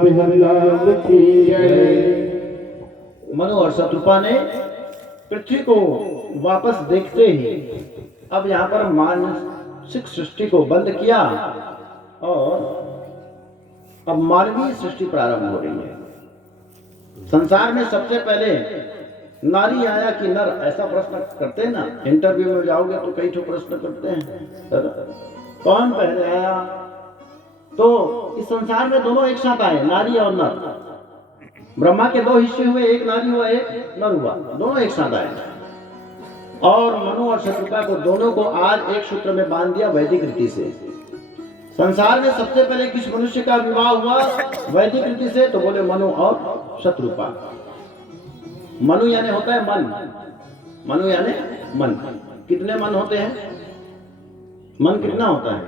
बिहारी लाल की जय। मनु और शत्रुपा ने पृथ्वी को वापस देखते ही अब यहाँ पर मानसिक सृष्टि को बंद किया और अब मानवीय सृष्टि प्रारंभ हो रही है। संसार में सबसे पहले नारी आया कि नर, ऐसा प्रश्न करते हैं ना, इंटरव्यू में जाओगे तो कई ठो प्रश्न करते हैं, कौन पहले आया? तो इस संसार में दोनों एक साथ आए, नारी और नर। ब्रह्मा के दो हिस्से हुए, एक नारी हुआ एक नर हुआ, दोनों एक साथ आए। और मनु और शत्रुपा को दोनों को आज एक सूत्र में बांध दिया वैदिक रीति से। संसार में सबसे पहले किस मनुष्य का विवाह हुआ वैदिक रीति से? तो बोले मनु और शत्रुपा। मनु यानी होता है मन, मनु यानी मन। कितने मन होते हैं? मन कितना होता है?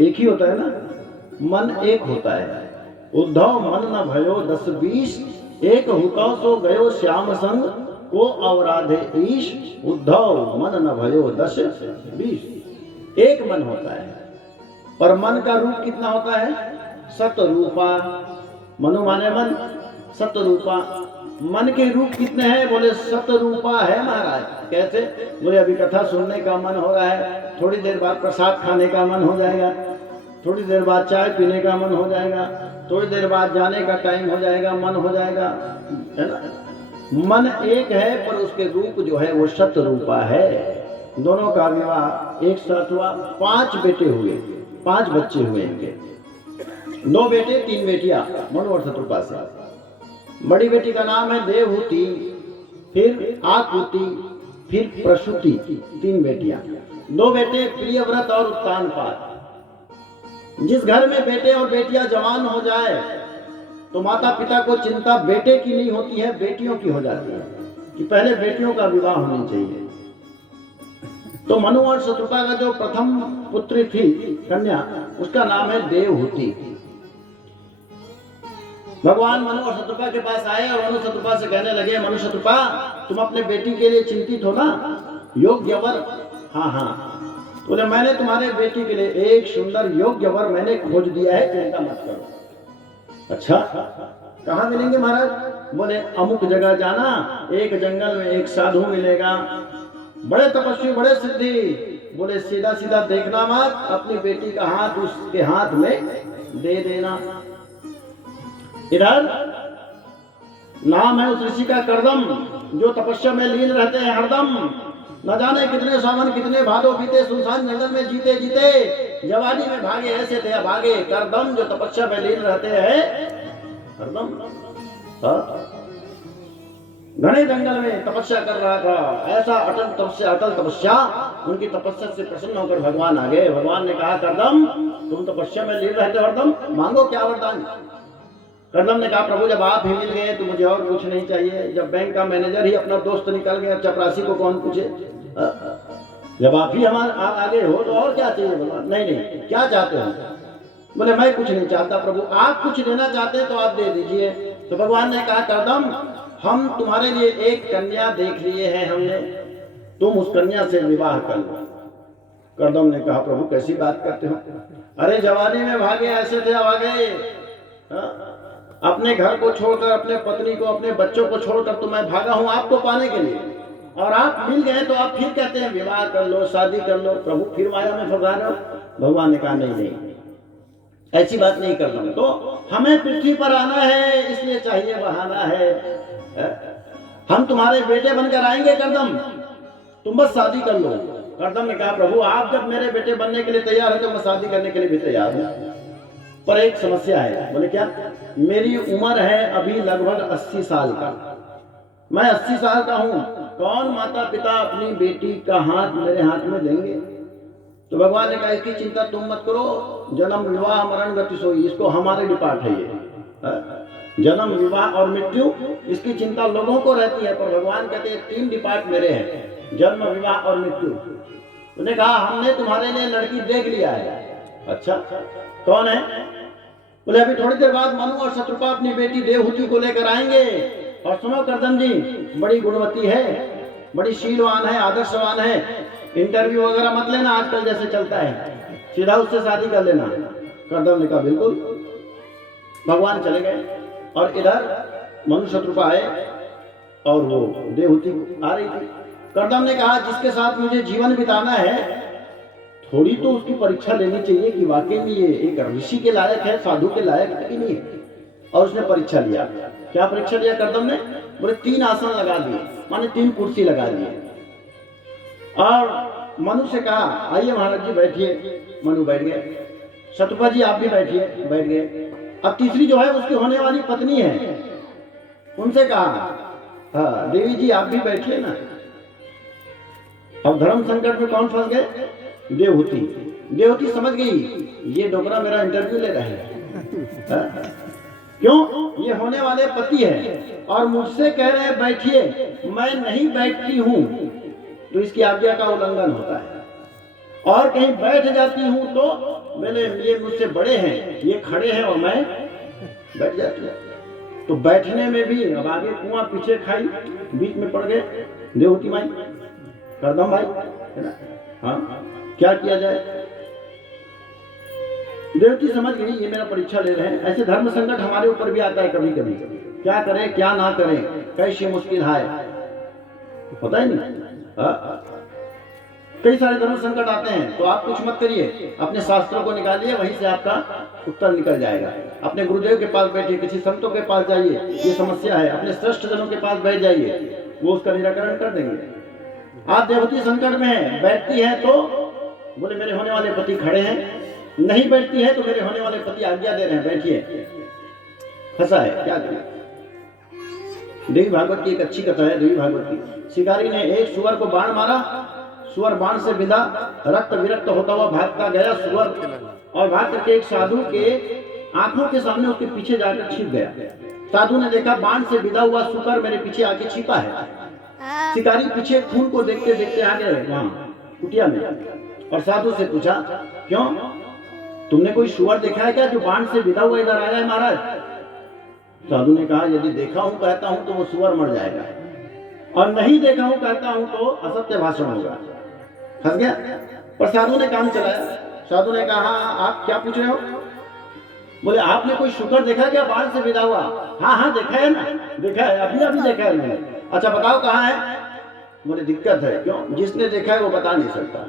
एक ही होता है ना, मन एक होता है। उद्धव मन न भयो 10-20, एक हुतो सो गयो श्याम संग, को अवराधे ईश, उद्धव मन न भयो 10-20। एक मन होता है। और मन का रूप कितना होता है? सतरूपा। मनु माने मन, सतरूपा। मन के रूप कितने हैं? बोले सतरूपा है महाराज। कैसे? बोले अभी कथा सुनने का मन हो रहा है, थोड़ी देर बाद प्रसाद खाने का मन हो जाएगा, थोड़ी देर बाद चाय पीने का मन हो जाएगा, थोड़ी देर बाद जाने का टाइम हो जाएगा, मन हो जाएगा, है ना। मन एक है पर उसके रूप जो है वो शतरूपा है। दोनों का विवाह एक साथ हुआ, 5 बेटे हुए, 5 बच्चे हुए इनके। 2 बेटे 3 बेटियां मनु और शत्रुपा से। बड़ी बेटी का नाम है देवहूति, फिर आकृति, फिर प्रसूति, 3 बेटियां। 2 बेटे प्रियव्रत और उत्तानपाद। जिस घर में बेटे और बेटियां जवान हो जाए तो माता पिता को चिंता बेटे की नहीं होती है, बेटियों की हो जाती है कि पहले बेटियों का विवाह होनी चाहिए। तो मनु और शत्रुपा का जो प्रथम पुत्री थी कन्या, उसका नाम है देवहूति। भगवान मनु और शत्रुपा के पास आए और मनु शत्रुपा से कहने लगे, मनु शत्रुपा तुम अपने बेटी के लिए चिंतित हो ना, योग्य वर? हाँ हाँ। बोले मैंने तुम्हारे बेटी के लिए एक सुंदर योग्य वर मैंने खोज दिया है, चिंता मत करो। अच्छा, कहाँ मिलेंगे महाराज? बोले अमुक जगह जाना, एक जंगल में एक साधु मिलेगा, बड़े तपस्वी, बड़े सिद्धि। बोले सीधा सीधा देखना मत, अपनी बेटी का हाथ उसके हाथ में दे देना। इधर नाम है उस ऋषि का करदम, जो तपस्या में लीन रहते हैं हरदम। न जाने कितने सावन कितने भादों बीते, सुनसान जंगल में जीते जीते जवानी में भागे ऐसे थे भागे। करदम जो तपस्या में लीन रहते हैं हरदम, घने जंगल में तपस्या कर रहा था, ऐसा अटल तपस्या। उनकी तपस्या से प्रसन्न होकर भगवान आ गए। भगवान ने कहा, करदम तुम तपस्या में लीन रहते हो हरदम, मांगो क्या वरदान? करदम ने कहा, प्रभु जब आप ही मिल गए तो मुझे और कुछ नहीं चाहिए। जब बैंक का मैनेजर ही अपना दोस्त निकल गया, चपरासी को कौन पूछे? जब आप ही हमारे आप आगे हो तो और क्या चाहिए भगवान? नहीं नहीं, क्या चाहते हो? बोले मैं कुछ नहीं चाहता प्रभु, आप कुछ देना चाहते हैं तो आप दे दीजिए। तो भगवान ने कहा, करदम हम तुम्हारे लिए एक कन्या देख लिए हैं हमने, तुम उस कन्या से विवाह कर लो। करदम ने कहा, प्रभु कैसी बात करते हो? अरे जवानी में भागे ऐसे थे, अब आ गए। अपने घर को छोड़कर, अपने पत्नी को, अपने बच्चों को छोड़कर तो मैं भागा हूं आपको पाने के लिए, और आप मिल गए तो आप फिर कहते हैं विवाह कर लो, शादी कर लो। प्रभु फिर माया में फंसा रहे हो। भगवान ने कहा, नहीं नहीं, ऐसी बात नहीं करना। तो हमें पृथ्वी पर आना है, इसलिए चाहिए बहाना है। हम तुम्हारे बेटे बनकर आएंगे करदम, तुम बस शादी कर लो। करदम ने कहा, प्रभु आप जब मेरे बेटे बनने के लिए तैयार है तो मैं शादी करने के लिए भी तैयार हूँ, पर एक समस्या है। बोले क्या? मेरी उम्र है अभी लगभग 80 साल का, मैं 80 साल का हूँ, कौन माता पिता अपनी बेटी का हाथ मेरे हाथ में देंगे? तो भगवान ने कहा, इसकी चिंता तुम मत करो, जन्म विवाह मरण गति सोई, इसको हमारे डिपार्ट है ये। जन्म विवाह और मृत्यु, इसकी चिंता लोगों को रहती है, पर भगवान कहते हैं 3 डिपार्ट मेरे हैं, जन्म विवाह और मृत्यु। उन्होंने कहा, हमने तुम्हारे लिए लड़की देख लिया है। अच्छा, कौन है? बोले अभी थोड़ी देर बाद मनु और शत्रुपा अपनी बेटी देवहूति को लेकर आएंगे। और सुनो करदम जी, बड़ी गुणवती है, बड़ी शीलवान है, आदर्शवान है, इंटरव्यू वगैरह मत लेना आजकल जैसे चलता है, सीधा उससे शादी कर लेना। करदम ने कहा बिल्कुल। भगवान चले गए और इधर मनु शत्रुपा आए और वो देवहूति आ रही थी। कर्दम ने कहा जिसके साथ मुझे जीवन बिताना है थोड़ी तो उसकी परीक्षा लेनी चाहिए कि वाकई में ये एक ऋषि के लायक है, साधु के लायक है कि नहीं है। और उसने परीक्षा लिया। क्या परीक्षा लिया कर्दम ने? बोले 3 आसन लगा दिए, माने 3 कुर्सी लगा दिए और मनु से कहा आइए महाराज जी बैठिए। मनु बैठ गए। शत्रुपा जी आप भी बैठिए, बैठ गए। अब तीसरी जो है उसकी होने वाली पत्नी है, उनसे कहा हाँ देवी जी आप भी बैठिए ना। अब धर्म संकट में कौन फंस गए? देवहूति। देवहूति समझ गई ये डोकरा मेरा इंटरव्यू ले रहे हैं। क्यों? ये होने वाले पति है और मुझसे कह रहे हैं बैठिए, मैं नहीं बैठती हूं तो इसकी आज्ञा का उल्लंघन होता है। और कहीं बैठ जाती हूं तो मैंने ये मुझसे बड़े हैं, ये खड़े हैं और मैं बैठ जाती हूँ। तो बैठने में भी अब आगे कुआं पीछे खाई, बीच में पड़ गए देवहूति माई, कर्दम भाई है ना। हाँ क्या किया जाए? देवहूति समझ गई ये मेरा परीक्षा ले रहे हैं। ऐसे धर्म संकट हमारे ऊपर भी आता है कभी कभी, क्या करें क्या ना करें, कैसी मुश्किल है पता ही नहीं। कई सारे धर्म संकट आते हैं तो आप कुछ मत करिए, अपने शास्त्रों को निकालिए, वहीं से आपका उत्तर निकल जाएगा। अपने गुरुदेव के पास बैठिए, किसी संतों के पास जाइए, ये समस्या है, अपने श्रेष्ठ जनों के पास बैठ जाइए, वो उसका निराकरण कर देंगे। आप देवहूति संकट में है, बैठती है तो बोले मेरे होने वाले पति खड़े हैं, नहीं बैठती है तो मेरे होने वाले पति आज्ञा दे रहे हैं बैठिए। फंसा है, क्या करें? देवी भागवत की एक अच्छी कथा है। देवी भागवत की शिकारी ने एक सुअर को बाण मारा, सुअर बाण से विदा रक्त विरक्त होता हुआ भागता गया सुअर, और भाग करके एक साधु के आंखों के सामने उसके पीछे जाकर छिप गया। साधु ने देखा बाण से विदा हुआ सुकर मेरे पीछे आके छिपा है। शिकारी पीछे खून को देखते देखते आ गए वहां कुटिया में और साधु से पूछा क्यों तुमने कोई सुअर देखा है क्या जो बाण से विदा हुआ इधर आया है महाराज? साधु ने कहा यदि देखा हूं कहता हूं तो वो सुअर मर जाएगा, और नहीं देखा हूं कहता हूं तो असत्य भाषण होगा। फंस गया। पर साधु ने काम चलाया। साधु ने कहा आप क्या पूछ रहे हो? बोले आपने कोई शुकर देखा क्या बाण से विदा हुआ? हाँ हाँ देखा है ना, देखा है, अभी अभी देखा है मैंने। अच्छा बताओ कहाँ है? बोले दिक्कत है। क्यों? जिसने देखा है वो बता नहीं सकता।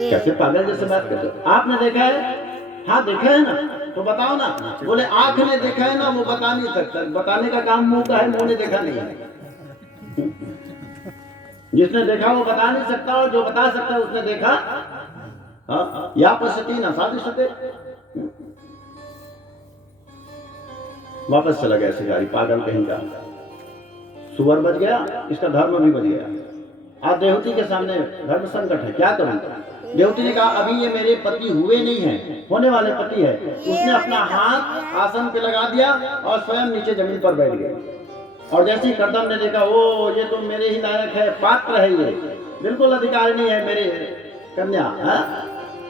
कैसे पागल जैसे बात करते हो? आपने देखा है? हाँ देखा है ना, तो बताओ ना। बोले आंख ने देखा है ना, वो बता नहीं सकता, बताने का काम मुंह का है, मुंह ने देखा नहीं है। जिसने देखा वो बता नहीं सकता, और जो बता सकता है उसने देखा। हाँ या पश्यति न साधिष्यते। वापस चला गया शिकारी, पागल कहीं का। सुअर बच गया, इसका धर्म भी बच गया। आज देवहूति के सामने धर्म संकट है, क्या करूं? देवहूति ने कहा अभी ये मेरे पति हुए नहीं हैं, होने वाले पति है। उसने अपना हाथ आसन पे लगा दिया और स्वयं नीचे जमीन पर बैठ गए। और जैसे ही कर्दम ने देखा ओ ये तो मेरे ही लायक है, पात्र है, ये बिल्कुल अधिकारी नहीं है मेरे कन्या है,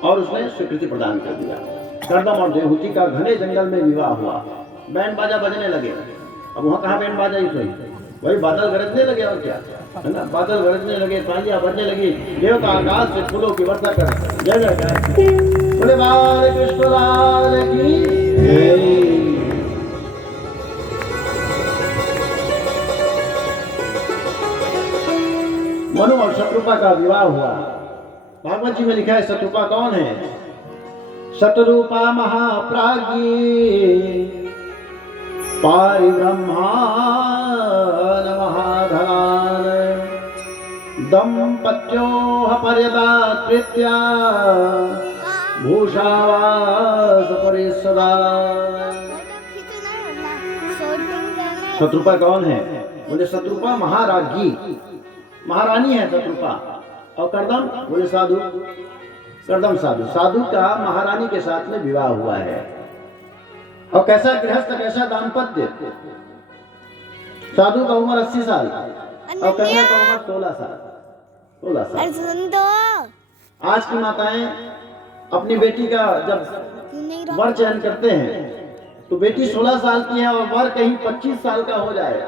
और उसने स्वीकृति प्रदान कर दिया। कर्दम और देवहूति का घने जंगल में विवाह हुआ। बैंड बाजा बजने लगे। अब वहाँ कहाँ बैंड बाजा ही सोई, वही बादल गरजने लगे और क्या है ना, बादल गरजने लगे, तालियां बजने लगी, देवता आकाश से फूलों की वर्षा कर जय जय बोले बाल कृष्ण लाल की जय। मनु और शत्रुपा का विवाह हुआ। भागवत जी में लिखा है शत्रुपा कौन है? शत्रुपा महाप्राज्ञी पारिब्रह्मान महाधनान दंपत्योः पर्यदात्रित्या भूषावास परिसदा। शत्रुपा कौन है? बोले शत्रुपा महाराज्ञी, महारानी है शत्रुपा। और कर्दम? बोले साधु। कर्दम साधु, साधु का महारानी के साथ में विवाह हुआ है। और कैसा गृहस्थ, कैसा दाम्पत्य। साधु का उम्र 80 साल और कन्या का उम्र 16 साल। 16 साल। आज की माताएं अपनी बेटी का जब वर चयन करते हैं तो बेटी 16 साल की है और वर कहीं 25 साल का हो जाए